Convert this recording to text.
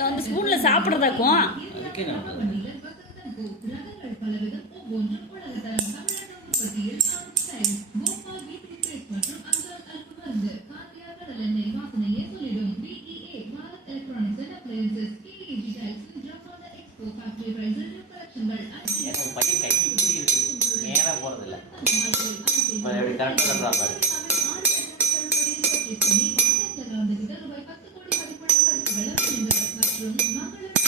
அந்த ஸ்பூன்ல சாப்பிடுறதாக்கும் நேரம் போறதில்லை. கரெக்டாக பாரு. sınırları